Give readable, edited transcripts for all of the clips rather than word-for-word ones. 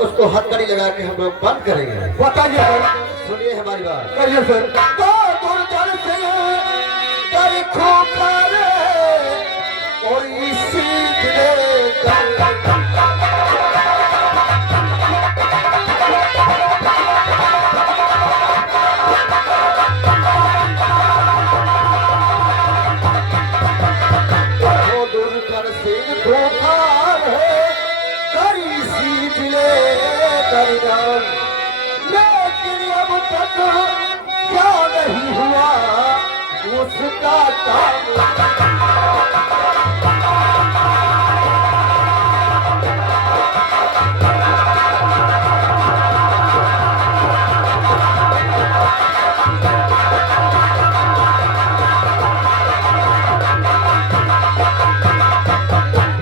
उसको हथकड़ी लगा के हम लोग बंद करेंगे। बताइए सर। सुनिए हमारी बात। कहिए सर। तो दुर्जन से कर खोखरे और इसी लेकिन अब तक क्या नहीं हुआ उसका काम।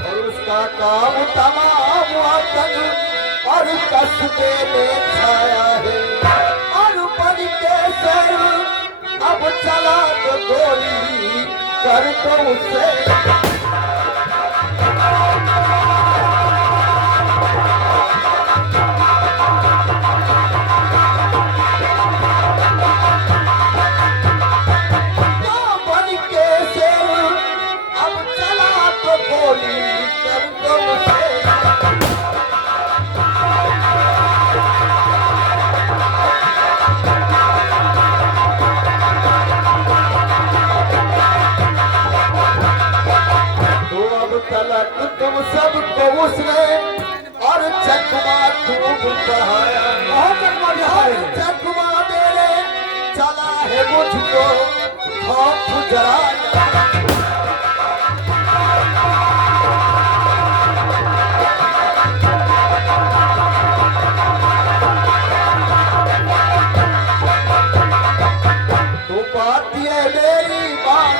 और उसका काम तमाम वतन और कस्बे में छाया है। और बन के सर अब चला तो गोली कर तो उसे। बन के सर अब चला तो गोली कर तो उसे। तलक तुम सबको उसने और चकमा खूब बहाया। और चकमा मेरे चला है मुझको खौफ जराया। तो बात ये मेरी बात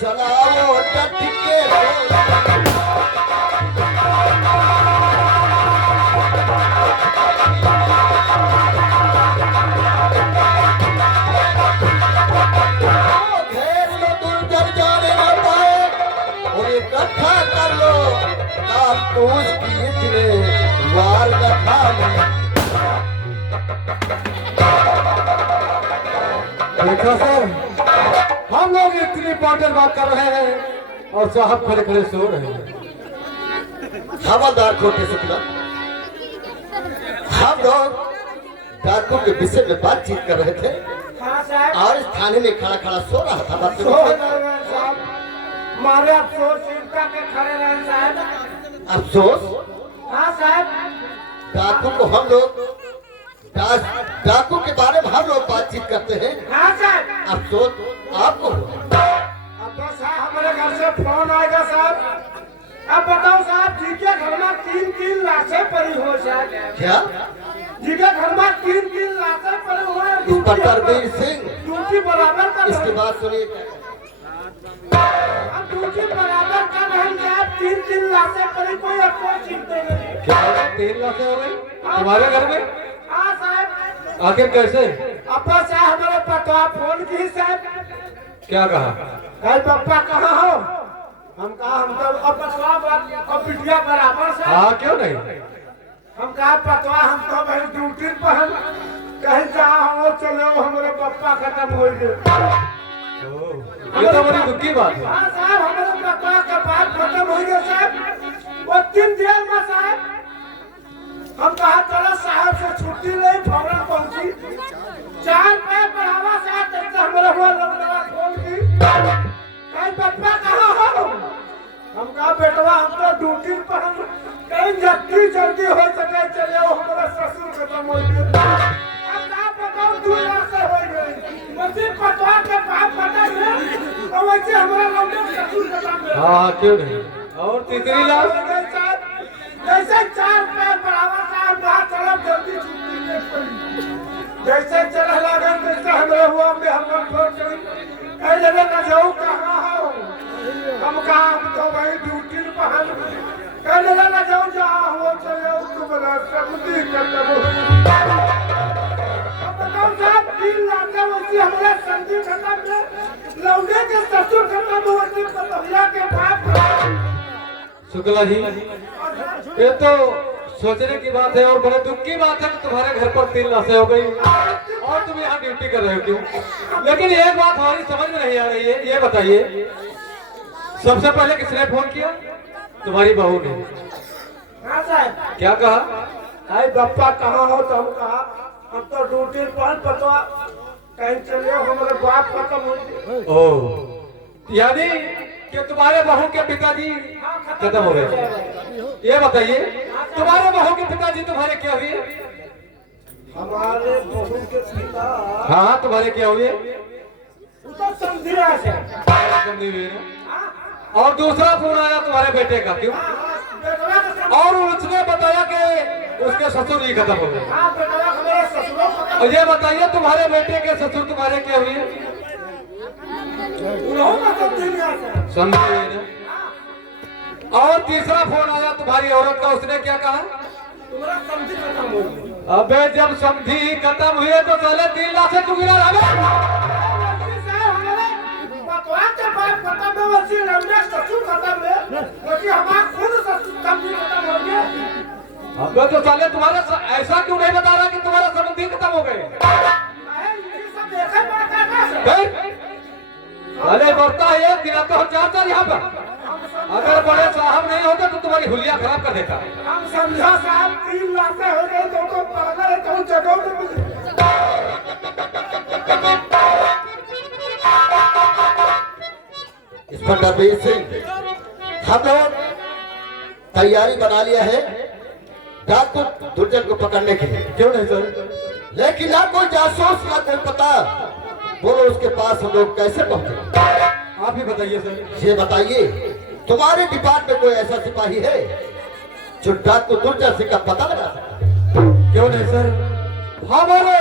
चलाओ डट के घेर लो दुर्जन जाने न पाए और इकट्ठा कर लो कारतूस की इतने वार न खाली। देखा सर, हम लोग इतनी इंपॉर्टेंट बात कर रहे हैं और साहब खड़े खड़े सो रहे हैं। हवलदार खोटे शुक्ला, हम लोग डाकू के विषय में बातचीत कर रहे थे और इस थाने में खड़ा खड़ा सो रहा था। बात मारे अफसोस चिंता के खड़े रहे साहब। अफसोस? हाँ साहब। डाकू को हम लोग डाकू के बारे में हम लोग बातचीत करते हैं। हाँ साहब। अफसोस आपको? अब साहब हमारे घर से फोन आएगा साहब। अब बताओ साहब, जी के घर में 3-3 लाशें पड़ी हो साहब। क्या? जी के घर में 3-3 लाशें पड़ी हुए। इंस्पेक्टर वीर सिंह, ड्यूटी बराबर कर। इसके बाद सुनिए, अब ड्यूटी बराबर कर रहे हैं साहब। 3-3 लाशें पड़ी, कोई अफसोस चिंता नहीं। क्या 3 लाशें हो गई तुम्हारे घर में? हाँ साहब। आखिर कैसे? अब्बा साहब हमारे पता फोन की साहब। क्या कहा? कल पप्पा कहाँ हो? हम कहा हम तो अब बिटिया बराबर से। हाँ क्यों नहीं? हम कहा पतवा हम तो भाई ड्यूटी पर हम कहीं जहाँ हो चले हमारे पप्पा खत्म हो गए। ये तो बड़ी दुख की बात है। हाँ साहब, हमारे पप्पा का बात खत्म हो गया साहब। वो 3 देर में साहब हम कहा चलो साहब से छुट्टी नहीं, फौरन पहुंची 4 पे बढ़ावा साहब तक हमारे हुआ लंबा खोल की। कहीं पप्पा कहाँ हो? हम कहा बेटवा हम तो ड्यूटी पर हम कहीं जल्दी हो सके चले हो, हमारा ससुर खत्म हो गया। अब कहा बताओ 2 लाख से हो गई मसीह पतवा के बाप पता है और वैसे हमारा लंबे ससुर खत्म हो गया। हाँ क्यों नहीं? और तीसरी लाश? जैसे 4 पैर बढ़ावा साहब कहा चलो जल्दी छुट्टी ले पड़ी। जैसे चला लगा तैसे हमारे हुआ में हम छोड़ चली। कहीं जगह न जाऊँ कहाँ हो? हम कहा हम तो भाई ड्यूटी पर हम कहीं जगह न जाऊँ जहाँ हो चले तुम्हारा समझी खत्म हुई। अब बताओ साहब 3 लाख का वैसी हमारा समझी खत्म है, लौंडे के ससुर खत्म हुए कि पतोहिया के बाप खत्म। शुक्ला जी, ये तो सोचने की बात है और बड़े दुख की बात है कि तुम्हारे घर पर 3 लाशें हो गई और तुम यहाँ ड्यूटी कर रहे हो क्यों? लेकिन एक बात हमारी समझ में नहीं आ रही है, ये बताइए सबसे पहले किसने फोन किया? तुम्हारी बहू ने। हाँ साहब, क्या कहा? अरे बप्पा कहाँ हो? तो हम कहा हम तो ड्यूटी पर पतवा कहीं चले हो, हमारे बाप खत्म हो गए। ओ, यानी कि तुम्हारे बहू के पिताजी खत्म हो गए। ये बताइए तुम्हारे बहू के पिताजी तुम्हारे क्या हुए? हमारे बहू के पिता हाँ, तुम्हारे क्या हुए? वो तो समझिया से। समझी हुई ना? और दूसरा फोन आया तुम्हारे बेटे का, क्यों? बेटवा का सब- और उसने बताया कि उसके ससुर ही खत्म हो गए। हाँ, बेटवा हमारे ससुरों खत्म। और ये बताइए तुम्हारे बेटे के ससुर तुम्हारे क्या हुए? उन्होंने तो समझिया से। समझी हुई ना? और तीसरा फोन आया तुम्हारी औरत का, उसने क्या कहा? तुम्हारा समझी खत्म हो गई। अबे जब समझी खत्म हुए तो चले 3 लाख से तू गिरा रहा है। वैसे साहब हमारे बतवा के बाप खत्म है, वैसे लौंडे ससुर खत्म है, वैसे हमारा खुद ससुर समझी खत्म हो गया। अबे तो चले तुम्हारे ऐसा क्यों नहीं बता रहा कि तुम्हारा संबंधी खत्म हो गए? ये सब देखा पड़ता है कैसे? भले बढ़ता है एक दिन तो हम चाहता यहाँ पर, अगर बड़े साहब नहीं होते तो तुम्हारी हुलिया खराब कर देता। हम समझा साहब 3 लाख से हो गए तो पागल है, तो जगह नहीं मिली। इंस्पेक्टर वीर सिंह, हम लोग तैयारी बना लिया है डाकू दुर्जन को पकड़ने के लिए। क्यों नहीं सर? लेकिन ना कोई जासूस ना कोई पता, बोलो उसके पास हम लोग कैसे पहुंचे? आप ही बताइए सर। ये बताइए तुम्हारे डिपार्टमेंट में कोई ऐसा सिपाही है जो डाकू दुर्जन सिंह का पता लगा सकता है? क्यों नहीं सर, हमारे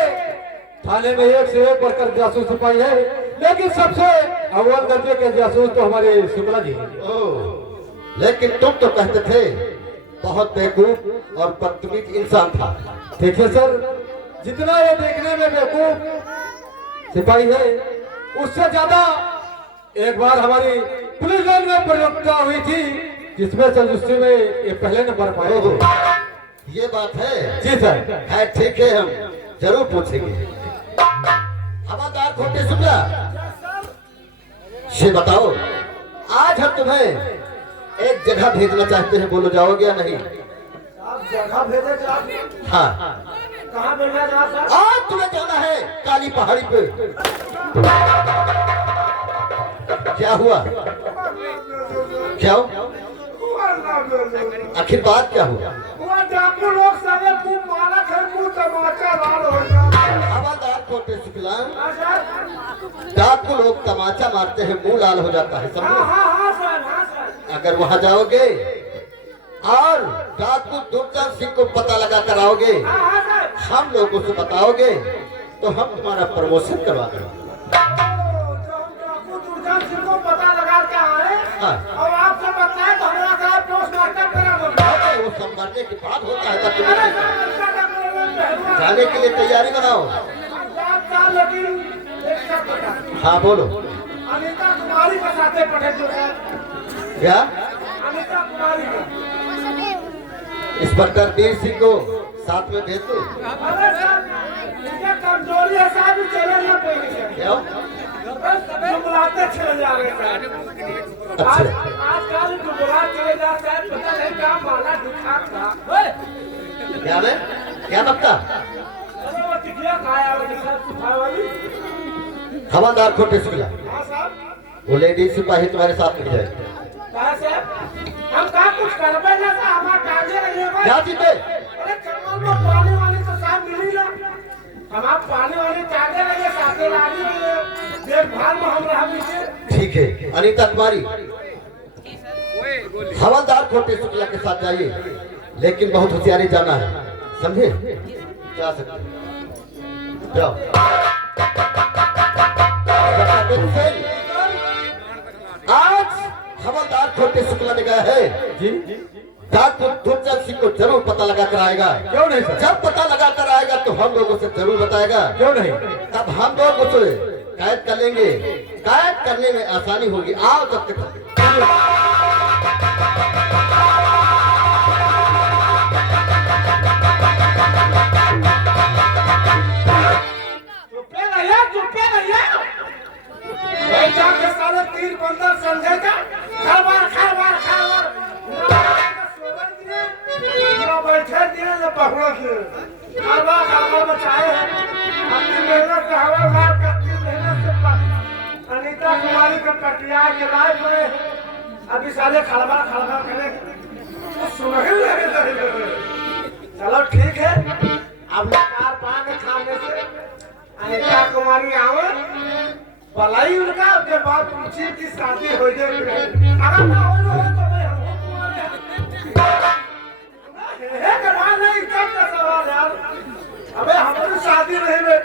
थाने में एक से एक बढ़कर जासूस सिपाही है, लेकिन सबसे अव्वल दर्जे के जासूस तो हमारे शुक्ला जी हैं। ओह, लेकिन तुम तो कहते थे बहुत बेवकूफ और बदतमीज इंसान था। देखिए सर, जितना ये देखने में बेवकूफ सिपाही है, उससे ज्यादा एक बार हमारी पुलिस लाइन में प्रतियोगिता हुई थी जिसमें संजुस्ती में ये पहले नंबर पाए थे। ये बात है? जी सर। है, ठीक है, हम जरूर पूछेंगे। हवादार खोटे शुक्ला, ये बताओ आज हम तुम्हें एक जगह भेजना चाहते हैं, बोलो जाओगे या नहीं? आप जगह भेजे साहब? हाँ, कहाँ भेजना जहाँ साहब? आज तुम्हें जाना है काली पहाड़ी पे। क्या हुआ? क्या हुआ? आखिर बात क्या हुआ? वो डाकू लोग सारे मुंह मारा थे, मुंह टमाटर लाल हो गया। हवादार खोटे शुक्ला, हाँ साहब? डाकू लोग तमाचा मारते हैं, मुंह लाल हो जाता है, हाँ समझो? हाँ हाँ साहब, हाँ साहब। अगर वहां जाओगे और डाकू दुर्जन सिंह को पता लगा कर आओगे, हाँ हाँ साहब। हम लोगों से बताओगे तो हम तुम्हारा प्रमोशन करवा देंगे। डाकू दुर्जन सिंह को पता लगा के आए हाँ। और आपसे बताए तो हमारा साहब पोस्टमार्टम करा दो। अरे वो सब मरने के बाद होता है, तब अरे तुम्हें साहब, ऐसा कर रहे हैं, पहलवान। जाने के लिए तैयारी बनाओ। साहब साहब, लेकिन एक शर्त बता। हाँ बोलो। अनिता कुमारी के साथे पढ़े जो है, क्या? अनिता कुमारी को। इंस्पेक्टर वीर सिंह को साथ में भेज दो। अरे साहब, इनके कमजोरी है साहब, चले ना पाएंगे। क्या? बस जुमलाते चले जा रहे साहब। आज आजकल जुमलात चले जा साहब, पता नहीं क्या माला दिखा था। क्या है? क्या बकता? अरे वो टिकिया खाया और साहब सुखाया वाली। हवादार खोटे शुक्ला, हाँ साहब। वो लेडी सिपाही तुम्हारे साथ मिल जाएगी। कहा साहब, हम कहा कुछ करबे ना साहब, हमारा काजे रहिए बस। क्या जीते? अरे कमल में पानी वाली तो साहब मिली ना, हम आप पानी वाली काजे रहिए, साथे लागी रहिए, देखभाल में हम रहा पीछे। ठीक है अनीता कुमारी, हवादार खोटे शुक्ला के साथ जाइए, लेकिन बहुत होशियारी जाना है, समझे? जा सकते जाओ। आज हवादार खोटे शुक्ला ने कहा है जी ठाकुर दुर्जन सिंह को जरूर पता लगा कर आएगा। क्यों नहीं सर? जब पता लगा कर आएगा तो हम लोगों से जरूर बताएगा। क्यों नहीं? तब हम लोग उसे कैद कर लेंगे। कैद करने में आसानी होगी। आओ तब तक चुप्पे भैया बैठा के साले तीर बंदर समझेगा। खरबार खरबार खरबार ना बैठे दिए ना पकड़ो दिए। खरबार खरबार बचाए हैं अपनी मेहनत से। हवालदार करती मेहनत से अनीता कुमारी का पटिया के लाए पड़े। अभी साले खरबार खरबार करे तो सुन ही नहीं। चलो ठीक है। अब कार पा के खाने से अनीता कुमारी आवे भलाई उनका के बाद पूछी कि शादी हो जाए। अगर ना हो तो भाई हम कुमारे है करवा नहीं। इज्जत का सवाल यार। अबे हमारी शादी नहीं है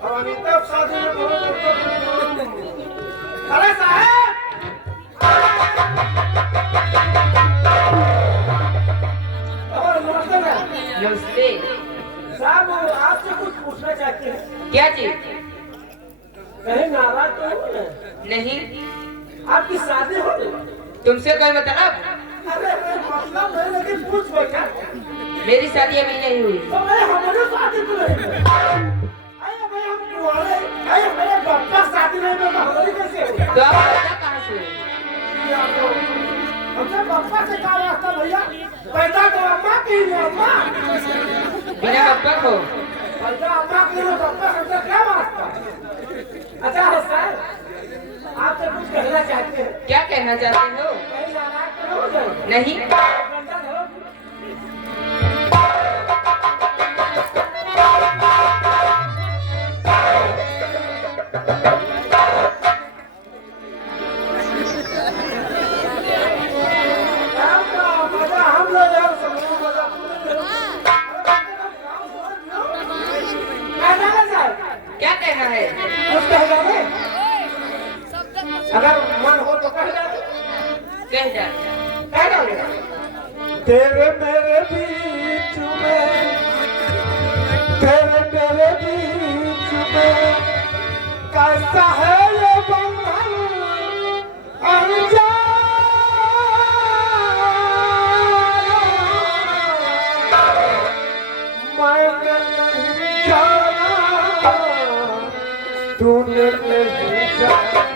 और अनीता शादी में बहुत। अरे साहब नमस्ते। साहब आपसे कुछ पूछना चाहते हैं। क्या चीज? कहीं नाराज तो नहीं। आपकी शादी हो गई? तुमसे कोई मतलब? अरे मतलब नहीं लेकिन पूछ बैठा। मेरी शादी अभी नहीं हुई। तो मैं हमारी शादी तो नहीं। अरे भाई हम कुआरे। अरे मेरे पापा शादी नहीं में हमारी कैसे हुई? तो आप पैदा कहाँ से? हमसे पापा से क्या वास्ता भैया? पैदा तो अम्मा की है। अम्मा बिना पापा को पैदा अम्मा की है। पापा हमसे क्या वास्ता? अच्छा है सर आपसे कुछ कहना चाहते हैं। क्या कहना चाहते हो? कहीं नाराज तो हो जाए? नहीं। क्या कहना है? कुछ कह जाओगे? अगर मन हो तो कह जाओगे। कह जा। कह जाओगे? तेरे मेरे बीच में, तेरे मेरे बीच में कैसा है ये बंधन अनजान। मैंने नहीं जाना तूने नहीं जाना।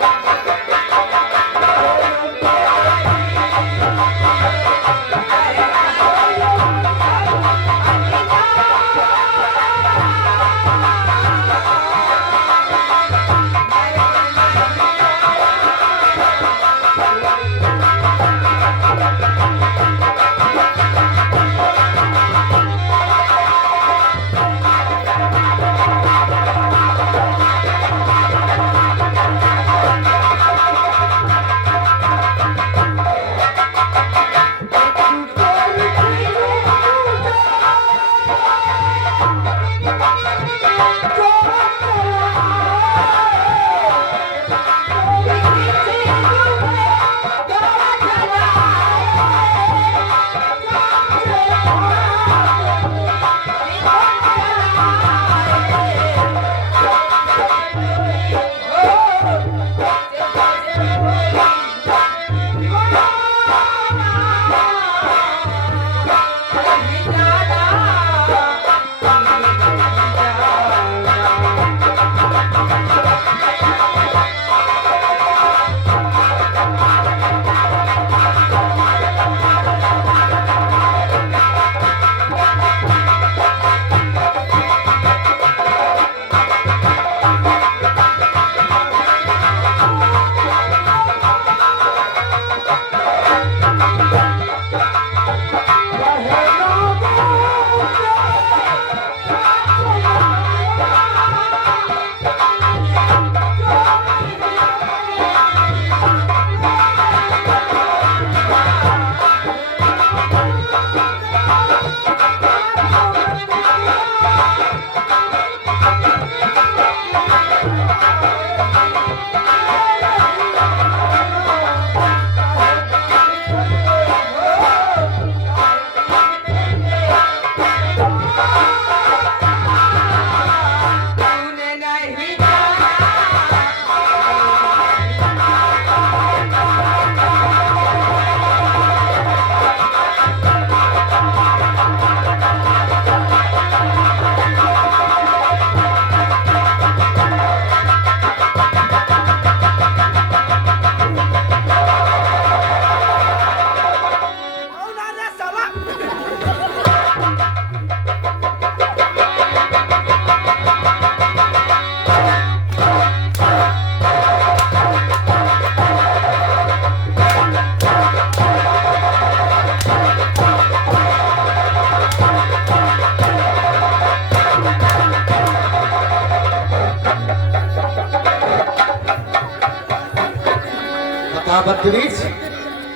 का बदतमीज,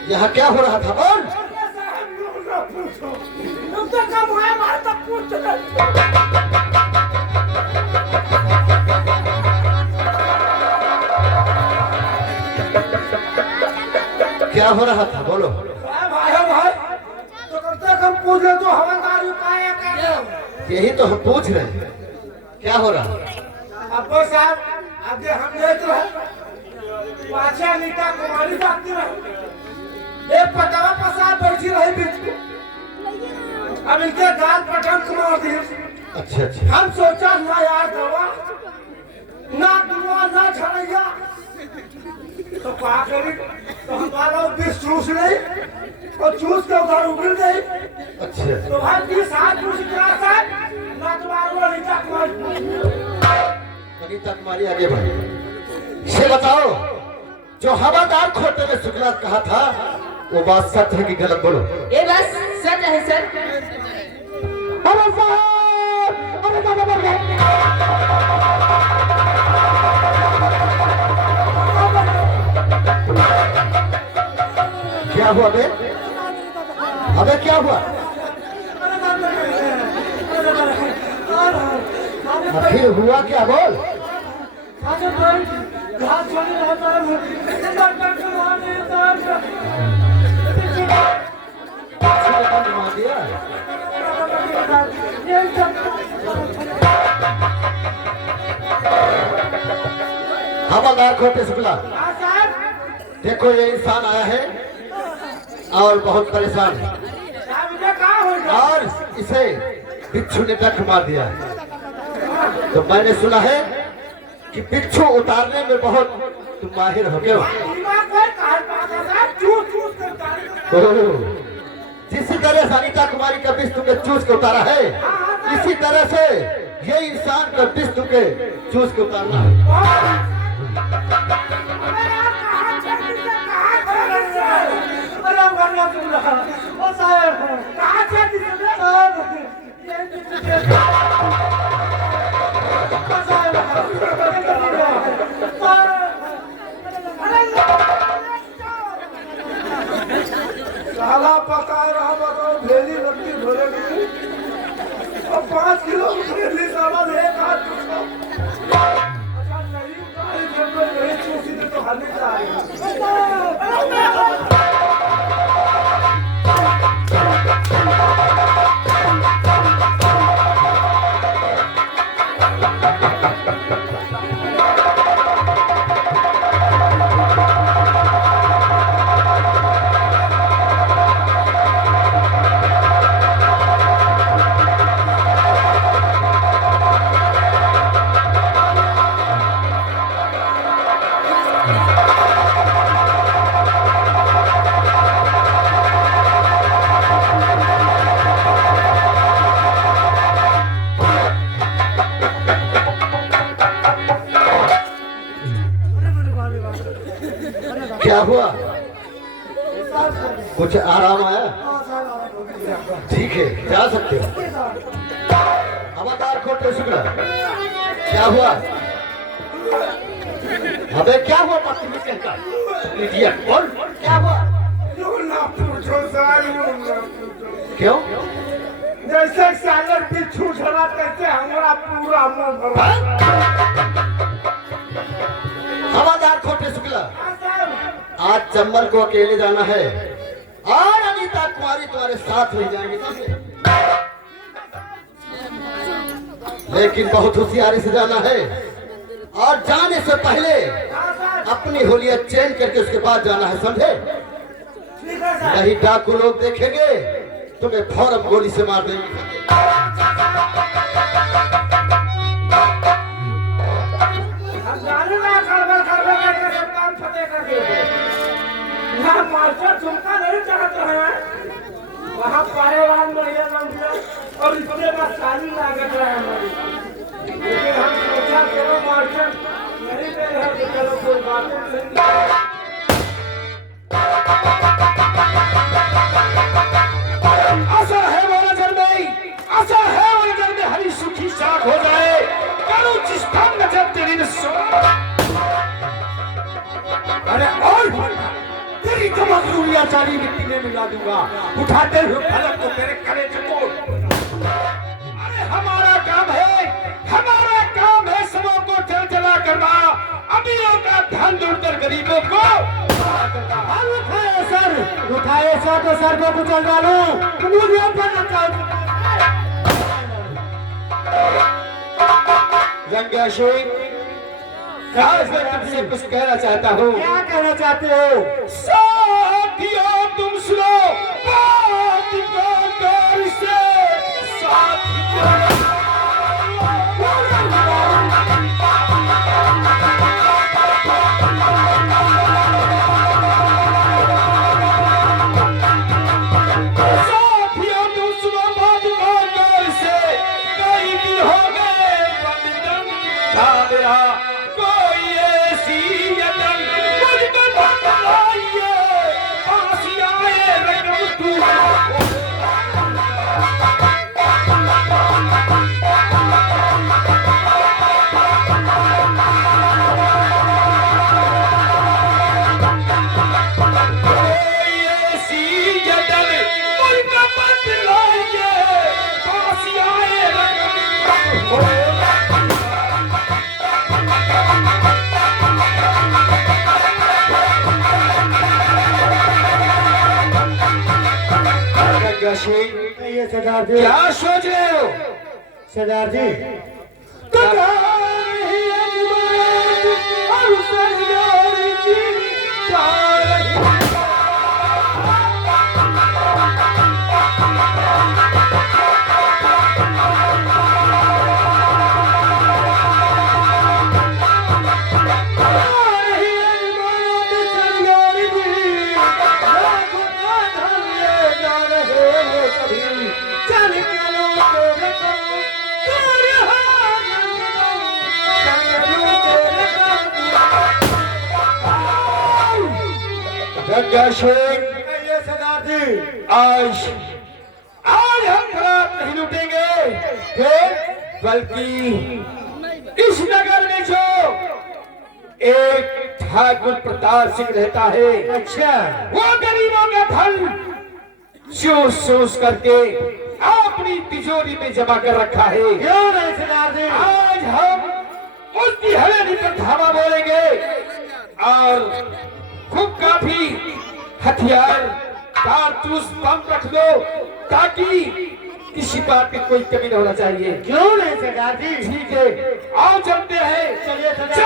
यहाँ क्या हो रहा था बोल? साहब लोग ना पूछो, लोग तो कम है मार तक पूछ रहे। क्या हो रहा था बोलो? साहब आए भाई, तो करते हम पूछ ले तो हवलदार उपाय कर। यही तो हम पूछ रहे हैं, क्या हो रहा? अब्बा साहब आगे हम देख रहे पाछा नीता कुमारी जाती रहे, एक पटावा पसार बैठी रही बीच में, अब इनके गाल पटन कुमार दी। अच्छा अच्छा, हम सोचा ना यार दवा ना दुआ ना झड़ैया, तो क्या करी, तो हमारा बीस चूस नहीं और चूस के उधर उगल गई, अच्छा तो भाई बीस हाथ चूस गिरा था ना तुम्हारा नीता कुमारी। अनीता कुमारी आगे बढ़ी। इसे बताओ, जो हवादार खोटे में शुक्ला कहा था वो बात सच है कि गलत बोलो? ये बस सच है सर। अरे साहब, अरे दादा मर गए। क्या हुआ बे? अबे क्या हुआ? आखिर हुआ क्या बोल? घुमा दिया? हवादार खोटे शुक्ला, देखो ये इंसान आया है और बहुत परेशान है और इसे बिच्छू ने टक मार दिया है। तो मैंने सुना है कि बिच्छू उतारने में बहुत तुम माहिर हो गए हो। जिस तरह से अनीता कुमारी का बिस्टू के चूस के उतारा है, इसी तरह से ये इंसान का बिस्टू के चूस के उतारना है। साला पका रहा बताओ भेली रत्ती भरे गई और 5 किलो भेली साला एक हाथ चूसा। अच्छा नहीं उतारी जब मैं नहीं चूसी तो हाली जा क्या हुआ? कुछ आराम आया? ठीक है, जा सकते हो। हवादार खोटे शुक्ला, क्या हुआ? अबे क्या हुआ? बदतमीज कहता इडियट, बोल क्या हुआ? ना पूछो साल ना पूछो। क्यों? जैसे सागर बिच्छू झड़ा करते हमारा पूरा मुंह भरा। हवादार खोटे शुक्ला, आज चंबल को अकेले जाना है और अनीता कुमारी तुम्हारे साथ नहीं जाएंगे, लेकिन बहुत होशियारी से जाना है और जाने से पहले अपनी होलिया चेंज करके उसके बाद जाना है, समझे? नहीं डाकू लोग देखेंगे तुम्हें फौरन गोली से मार देंगे। मास्टर झुमका नहीं चाहते हैं, वहाँ पारेवान बढ़िया नाम दिया और इसके बाद साली लागत रहा हमारी, लेकिन हम सोचा चलो मास्टर नहीं दे रहे तो चलो कोई बात नहीं। आशा है वो नजर में, आशा है वो नजर में हरी सुखी साख हो जाए, करो जिस हम नजर तेरी नसो। अरे और मखरूलिया सारी मिट्टी में मिला दूंगा, उठाते हुए फलक को तेरे कलेजे तोड़। अरे हमारा काम है सबों को जला करना, अमीरों का धन लूटकर गरीबों को उठाए सर तो सर को कुचल डालो, मुझे रंगा शेख, तुमसे कुछ कहना चाहता हूँ। क्या कहना चाहते हो? साथियों तुम सुनो बात को गौर से, साथियों तुम सुनो बात को गौर से, कई दिन हो गए बंदम था मेरा, कोई ऐसी यतन मुझको बताइए, फांसी आए रकम तू। कोई ऐसी यतन मुझको बतलाइए, फांसी आए रकम तू। ये सरदार जी, क्या सोच रहे हो? सरदार जी, रंगा शेख, ये सरदार जी, आज हम खराब नहीं लूटेंगे, बल्कि इस नगर में जो एक ठाकुर प्रताप सिंह रहता है, अच्छा, वो गरीबों का धन चूस करके अपनी तिजोरी में जमा कर रखा है। क्यों नहीं सरदार जी? आज हम उसकी हवेली पर धावा बोलेंगे और खूब काफी हथियार कारतूस बम रख दो, ताकि किसी बात की कोई कमी न होना चाहिए। क्यों नहीं सरदार जी? ठीक है, आओ चलते हैं। चलिए सरदार जी।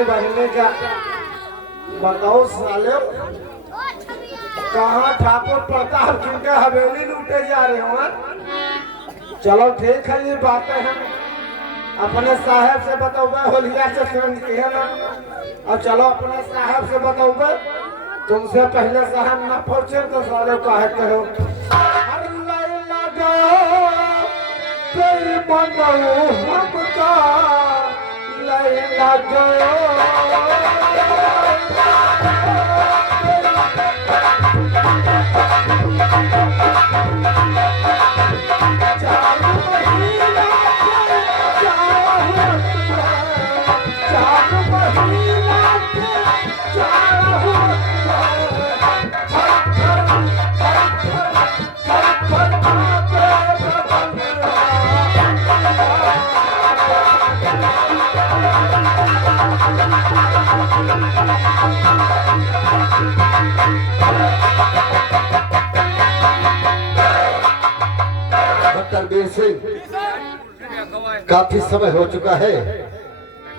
बहने का बताओ साले, कहाँ ठाकुर प्रताप सिंह का हवेली लूटे जा रहे हो? चलो ठीक है, ये बातें हम अपने साहब से बताओगे, होलिया से सुन के है ना। और चलो अपने साहब से बताओगे, तुमसे पहले साहब ना पहुंचे तो साले काहे कहो हमका रणबीर सिंह, काफी समय हो चुका है,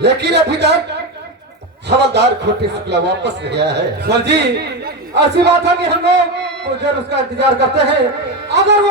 लेकिन अभी तक हवलदार खोटी शुक्ला वापस नहीं आया है। सर जी, ऐसी बात है कि हम लोग कुछ देर उसका इंतजार करते हैं, अगर वो